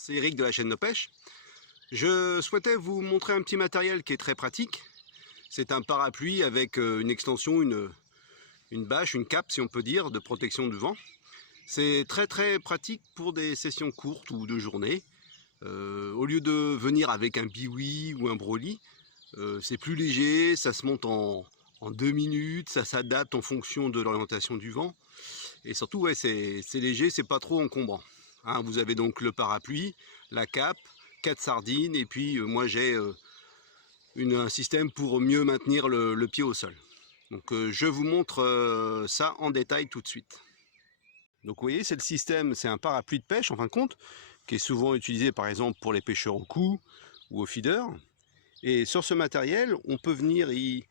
C'est Eric de la chaîne No Pêche. Je souhaitais vous montrer un petit matériel qui est très pratique. C'est un parapluie avec une extension, une bâche, une cape si on peut dire, de protection du vent. C'est très pratique pour des sessions courtes ou de journée. Au lieu de venir avec un biwi ou un broli, c'est plus léger, ça se monte en 2 minutes, ça s'adapte en fonction de l'orientation du vent. Et surtout, ouais, c'est léger, c'est pas trop encombrant. Hein, vous avez donc le parapluie, la cape, 4 sardines, et puis moi j'ai un système pour mieux maintenir le pied au sol. Donc je vous montre ça en détail tout de suite. Donc vous voyez, c'est le système, c'est un parapluie de pêche en fin de compte, qui est souvent utilisé par exemple pour les pêcheurs au coup ou au feeder. Et sur ce matériel, on peut venir y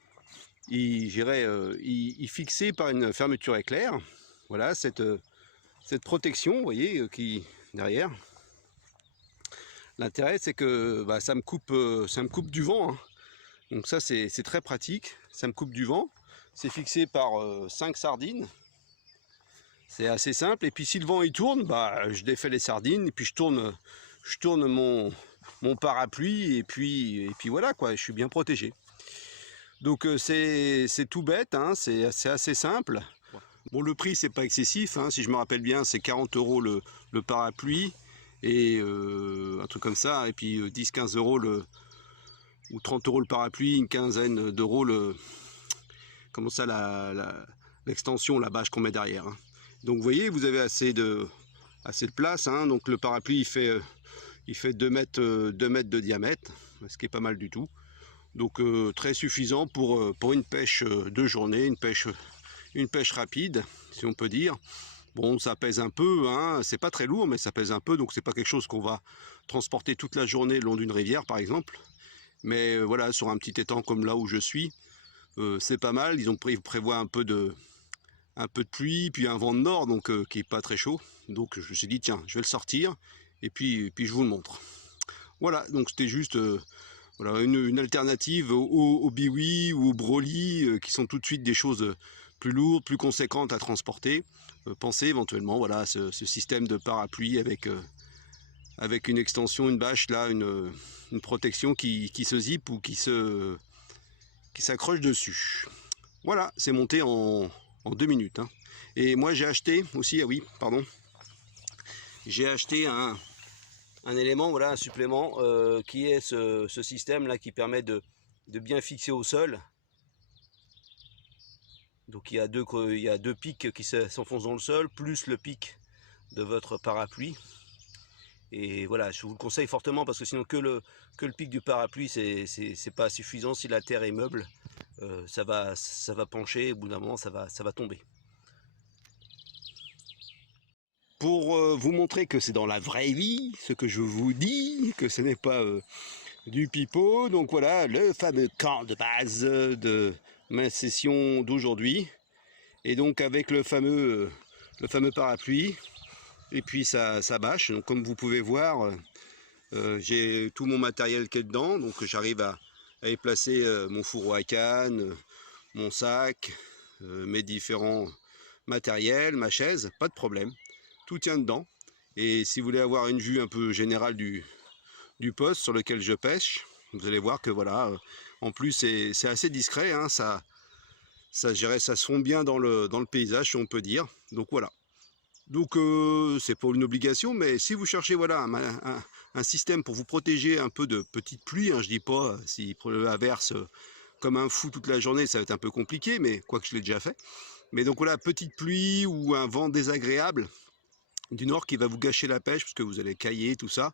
fixer par une fermeture éclair. Voilà, cette protection, vous voyez, qui derrière. L'intérêt, c'est que ça me coupe du vent. Hein. Donc ça, c'est très pratique. Ça me coupe du vent. C'est fixé par 5 sardines. C'est assez simple. Et puis si le vent il tourne, je défais les sardines et puis je tourne mon parapluie et puis voilà quoi. Je suis bien protégé. Donc c'est tout bête. Hein, c'est assez simple. Bon, le prix c'est pas excessif. Hein, si je me rappelle bien, c'est 40 € le parapluie. Et un truc comme ça, et puis 10-15 € ou 30 € le parapluie, une quinzaine d'euros l'extension, la bâche qu'on met derrière. Hein. Donc vous voyez, vous avez assez de place. Hein. Donc le parapluie il fait 2 mètres de diamètre, ce qui est pas mal du tout. Donc très suffisant pour une pêche de journée, une pêche rapide, si on peut dire. Bon, ça pèse un peu, hein, c'est pas très lourd, mais ça pèse un peu, donc c'est pas quelque chose qu'on va transporter toute la journée le long d'une rivière, par exemple. Mais voilà, sur un petit étang comme là où je suis, c'est pas mal. Ils prévoient un peu de pluie, puis un vent de nord, donc qui est pas très chaud. Donc je me suis dit, tiens, je vais le sortir, et puis je vous le montre. Voilà, donc c'était juste voilà, une alternative au biwi ou au broli, qui sont tout de suite des choses plus lourdes, plus conséquentes à transporter. Pensez éventuellement voilà, à ce système de parapluie avec une extension, une bâche, là, une protection qui se zippe ou qui s'accroche dessus. Voilà, c'est monté en 2 minutes. Hein. Et moi j'ai acheté aussi, ah oui, pardon, j'ai acheté un élément, voilà, un supplément, qui est ce système là qui permet de bien fixer au sol. Donc il y a deux pics qui s'enfoncent dans le sol, plus le pic de votre parapluie. Et voilà, je vous le conseille fortement parce que sinon que le pic du parapluie, c'est pas suffisant. Si la terre est meuble, ça va pencher, au bout d'un moment ça va tomber. Pour vous montrer que c'est dans la vraie vie, ce que je vous dis, que ce n'est pas du pipeau, donc voilà le fameux camp de base de ma session d'aujourd'hui. Et donc avec le fameux parapluie, et puis sa bâche. Donc comme vous pouvez voir, j'ai tout mon matériel qui est dedans, donc j'arrive à y placer mon fourreau à canne, mon sac, mes différents matériels, ma chaise, pas de problème. Tout tient dedans. Et si vous voulez avoir une vue un peu générale du poste sur lequel je pêche, vous allez voir que voilà, en plus c'est assez discret, hein, ça se fond bien dans le paysage, si on peut dire. Donc voilà. Donc c'est pas une obligation, mais si vous cherchez voilà un système pour vous protéger un peu de petites pluies, hein, je dis pas s'il averse comme un fou toute la journée, ça va être un peu compliqué, mais quoique je l'ai déjà fait. Mais donc voilà, petite pluie ou un vent désagréable du nord qui va vous gâcher la pêche parce que vous allez cailler tout ça,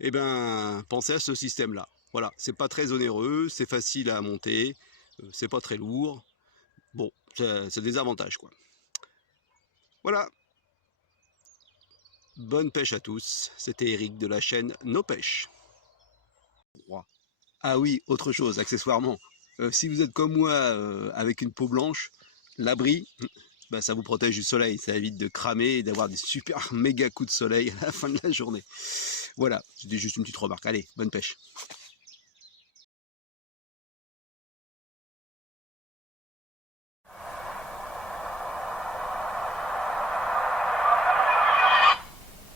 et ben pensez à ce système là. Voilà, c'est pas très onéreux, c'est facile à monter, c'est pas très lourd. Bon, c'est des avantages quoi. Voilà. Bonne pêche à tous, c'était Eric de la chaîne No Pêche. Ah oui, autre chose, accessoirement, si vous êtes comme moi avec une peau blanche, l'abri, ça vous protège du soleil, ça évite de cramer et d'avoir des super méga coups de soleil à la fin de la journée. Voilà, c'était juste une petite remarque. Allez, bonne pêche.